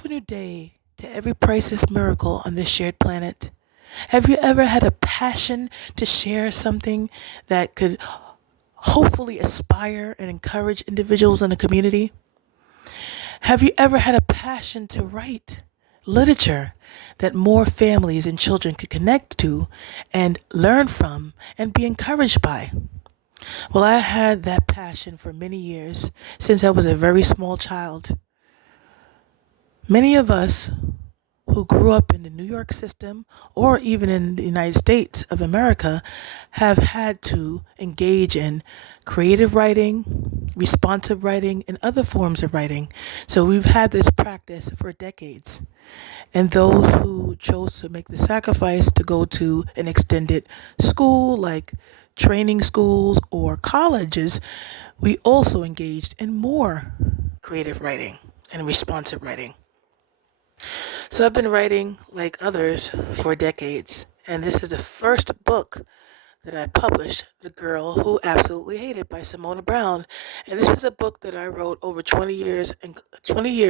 beautiful new day to every priceless miracle on this shared planet. Have you ever had a passion to share something that could hopefully inspire and encourage individuals in a community? Have you ever had a passion to write literature that more families and children could connect to and learn from and be encouraged by? Well, I had that passion for many years since I was a very small child. Many of us who grew up in the New York system or even in the United States of America have had to engage in creative writing, responsive writing, and other forms of writing. So we've had this practice for decades. And those who chose to make the sacrifice to go to an extended school like training schools or colleges, we also engaged in more creative writing and responsive writing. So I've been writing like others for decades, and this is the first book that I published, The Girl Who Absolutely Hated by Simona Brown. And this is a book that I wrote over 20 years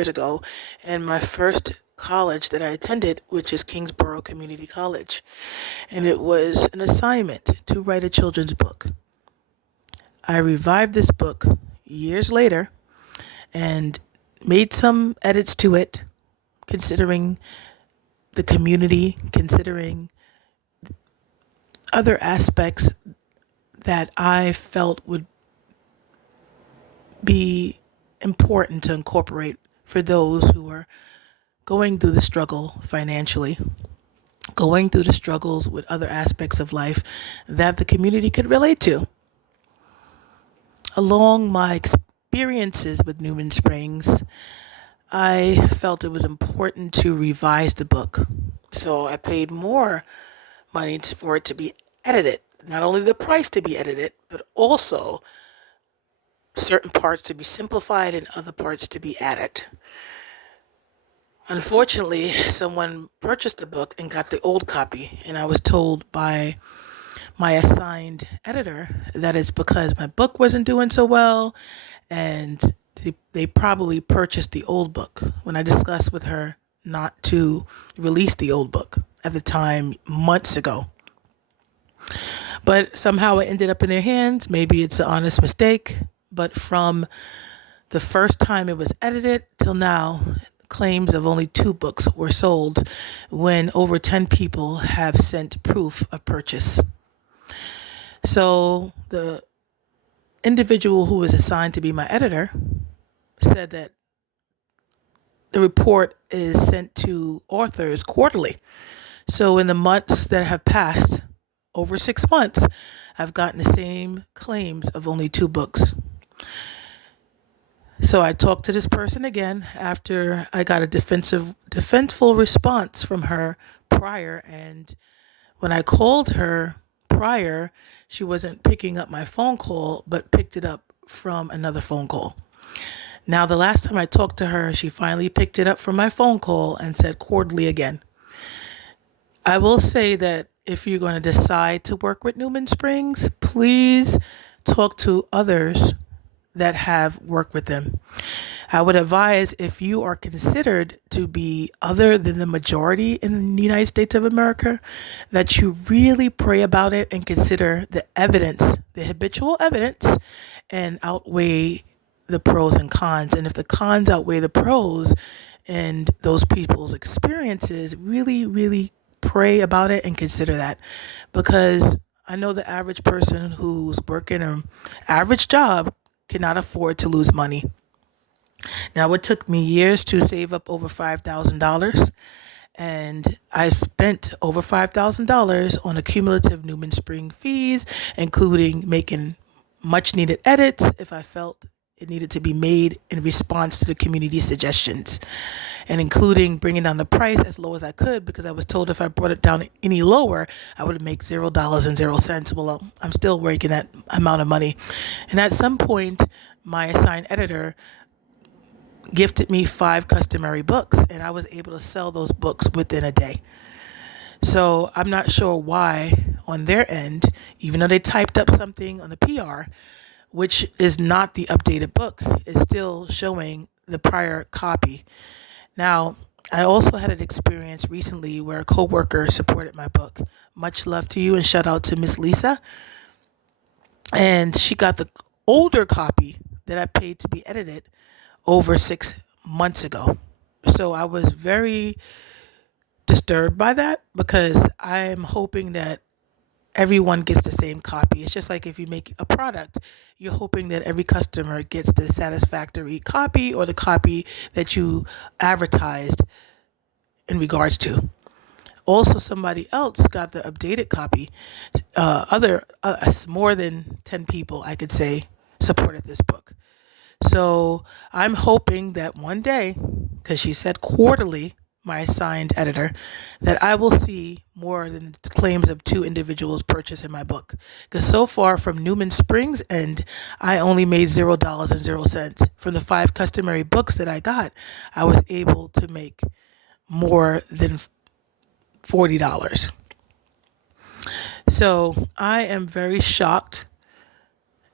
ago in my first college that I attended, which is Kingsborough Community College. And it was an assignment to write a children's book. I revived this book years later and made some edits to it, considering the community, considering other aspects that I felt would be important to incorporate for those who are going through the struggle financially, going through the struggles with other aspects of life that the community could relate to. Along my experiences with Newman Springs, I felt it was important to revise the book. So I paid more money for it to be edited. Not only the price to be edited, but also certain parts to be simplified and other parts to be added. Unfortunately, someone purchased the book and got the old copy, and I was told by my assigned editor that it's because my book wasn't doing so well and they probably purchased the old book when I discussed with her not to release the old book at the time months ago. But somehow it ended up in their hands. Maybe it's an honest mistake. But from the first time it was edited till now, claims of only 2 books were sold when over 10 people have sent proof of purchase. So the individual who was assigned to be my editor said that the report is sent to authors quarterly. So in the months that have passed, over 6 months, I've gotten the same claims of only 2 books. So I talked to this person again after I got a defensive response from her prior. And when I called her prior, she wasn't picking up my phone call, but picked it up from another phone call. Now, the last time I talked to her, she finally picked it up from my phone call and said quarterly again. I will say that if you're going to decide to work with Newman Springs, please talk to others that have worked with them. I would advise, if you are considered to be other than the majority in the United States of America, that you really pray about it and consider the evidence, the habitual evidence, and outweigh the pros and cons. And if the cons outweigh the pros and those people's experiences, really, really pray about it and consider that. Because I know the average person who's working an average job cannot afford to lose money. Now, it took me years to save up over $5,000, and I've spent over $5,000 on accumulative Newman Spring fees, including making much needed edits if I felt it needed to be made in response to the community suggestions, and including bringing down the price as low as I could, because I was told if I brought it down any lower, I would make $0.00. Well, I'm still making that amount of money. And at some point, my assigned editor gifted me 5 customary books, and I was able to sell those books within a day. So I'm not sure why on their end, even though they typed up something on the PR, which is not the updated book, is still showing the prior copy. Now, I also had an experience recently where a coworker supported my book. Much love to you and shout out to Miss Lisa. And she got the older copy that I paid to be edited over 6 months ago. So I was very disturbed by that because I'm hoping that everyone gets the same copy. It's just like if you make a product, you're hoping that every customer gets the satisfactory copy or the copy that you advertised in regards to. Also, somebody else got the updated copy. More than 10 people, I could say, supported this book. So I'm hoping that one day, because she said quarterly, my assigned editor, that I will see more than claims of 2 individuals purchasing my book. Because so far from Newman Springs end, I only made $0.00. From the 5 customary books that I got, I was able to make more than $40. So I am very shocked.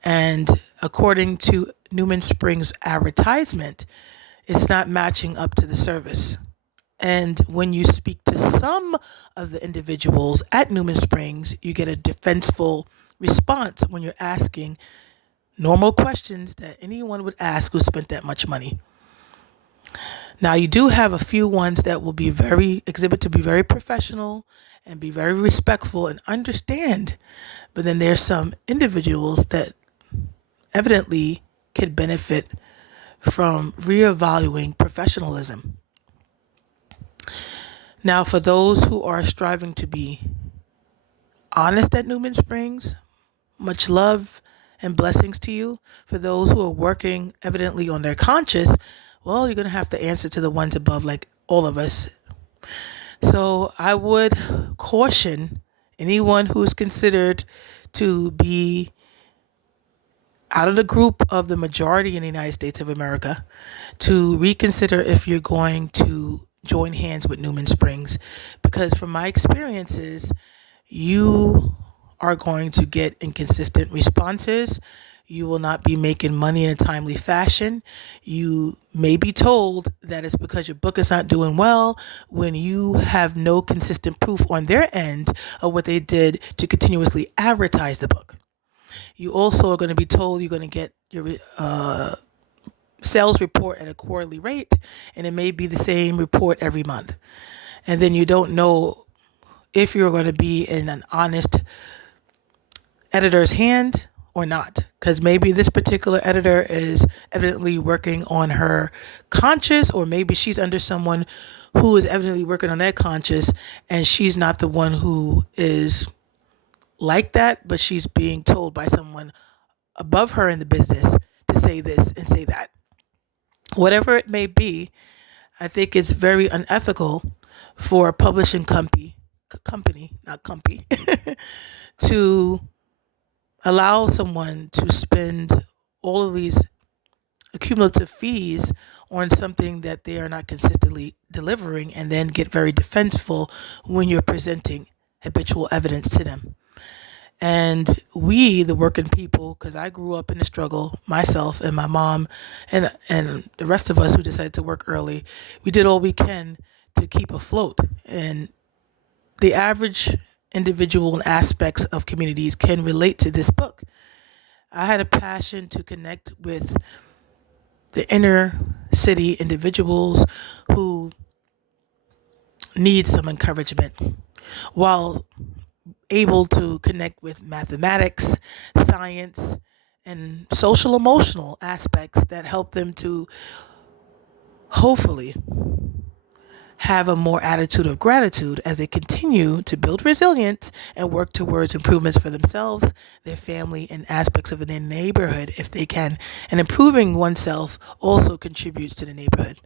And according to Newman Springs advertisement, it's not matching up to the service. And when you speak to some of the individuals at Newman Springs, you get a defenseful response when you're asking normal questions that anyone would ask who spent that much money. Now, you do have a few ones that will be exhibit to be very professional and be very respectful and understand. But then there's some individuals that evidently could benefit from reevaluating professionalism. Now, for those who are striving to be honest at Newman Springs, much love and blessings to you. For those who are working evidently on their conscience, well, you're going to have to answer to the ones above, like all of us. So I would caution anyone who's considered to be out of the group of the majority in the United States of America to reconsider if you're going to join hands with Newman Springs. Because from my experiences, you are going to get inconsistent responses. You will not be making money in a timely fashion. You may be told that it's because your book is not doing well when you have no consistent proof on their end of what they did to continuously advertise the book. You also are going to be told you're going to get your sales report at a quarterly rate, and it may be the same report every month. And then you don't know if you're going to be in an honest editor's hand or not, because maybe this particular editor is evidently working on her conscience, or maybe she's under someone who is evidently working on their conscience, and she's not the one who is like that, but she's being told by someone above her in the business to say this and say that. Whatever it may be, I think it's very unethical for a publishing company, not company, to allow someone to spend all of these accumulative fees on something that they are not consistently delivering, and then get very defenseful when you're presenting habitual evidence to them. And we, the working people, because I grew up in the struggle myself, and my mom and the rest of us who decided to work early, we did all we can to keep afloat. And the average individual and aspects of communities can relate to this book. I had a passion to connect with the inner city individuals who need some encouragement, while able to connect with mathematics, science, and social emotional aspects that help them to hopefully have a more attitude of gratitude as they continue to build resilience and work towards improvements for themselves, their family, and aspects of their neighborhood if they can. And improving oneself also contributes to the neighborhood.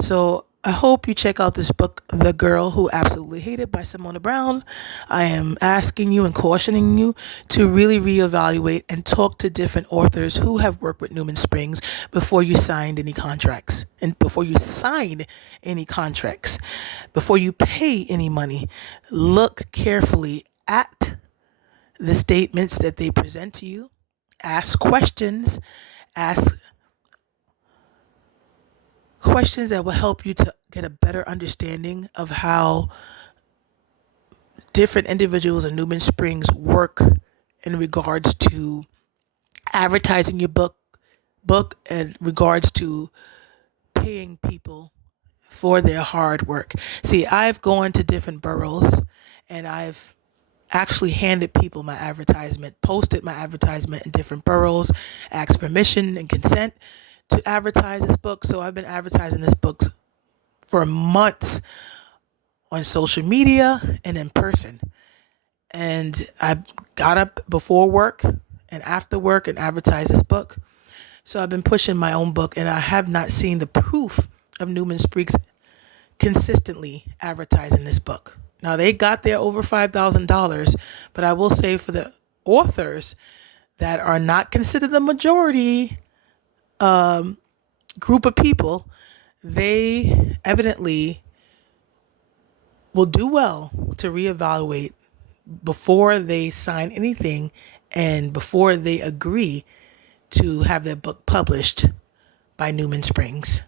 So I hope you check out this book, The Girl Who Absolutely Hated by Simona Brown. I am asking you and cautioning you to really reevaluate and talk to different authors who have worked with Newman Springs before you signed any contracts. And before you sign any contracts, before you pay any money, look carefully at the statements that they present to you. Ask questions. Ask questions that will help you to get a better understanding of how different individuals in Newman Springs work in regards to advertising your book in regards to paying people for their hard work. See, I've gone to different boroughs and I've actually handed people my advertisement, posted my advertisement in different boroughs, asked permission and consent to advertise this book. So I've been advertising this book for months on social media and in person. And I got up before work and after work and advertised this book. So I've been pushing my own book, and I have not seen the proof of Newman Springs consistently advertising this book. Now they got there over $5,000, but I will say for the authors that are not considered the majority group of people, they evidently will do well to reevaluate before they sign anything and before they agree to have their book published by Newman Springs.